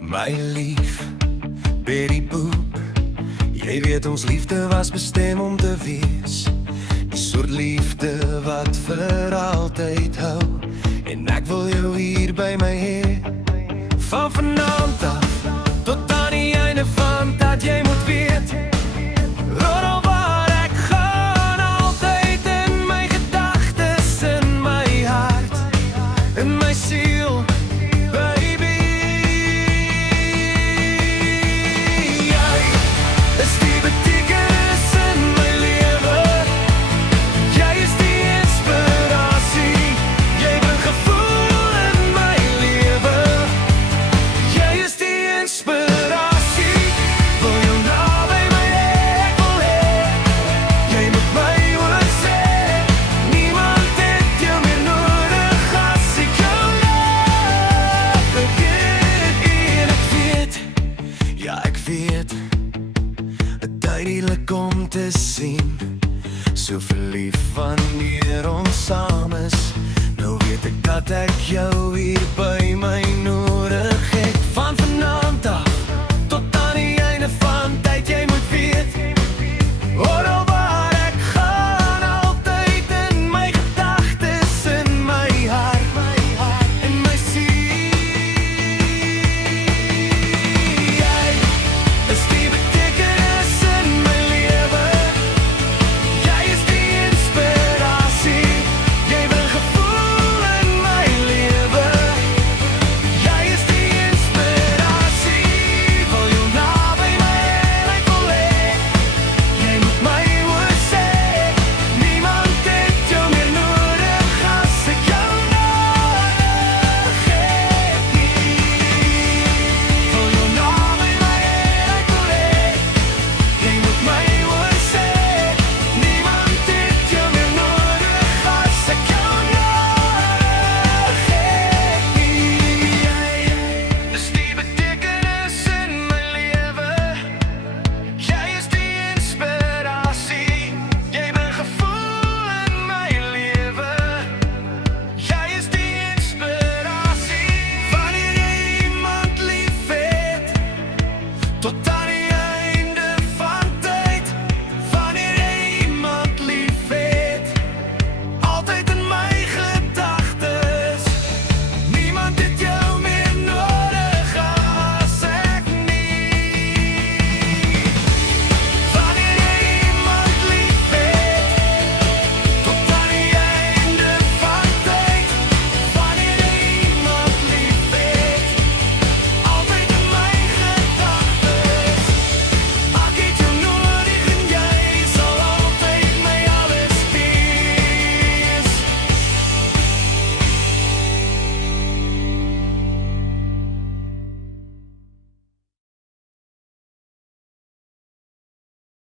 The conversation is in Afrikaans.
My lief, Betty Boop, jy weet ons liefde was bestem om te wees, die soort liefde wat vir altyd hou. En ek wil jou hier by my hê, van vanaand af tot aan die einde van dat jy moet weet, oral waar ek gaan, altyd in my gedagtes, in my hart, in my siel, baby. Jy is die betekenis in my lewe, jy is die inspirasie, jy bring gevoel in my lewe, jy is die inspirasie, wil jou naby my hê, ek wil hê, jy moet my hoor sê, niemand het jou meer nodig as ek jou lief. En ek weet, ja ek weet, duidelik om te sien, so verlief wanneer ons saam is, nou weet ek dat ek jou hier by my nodig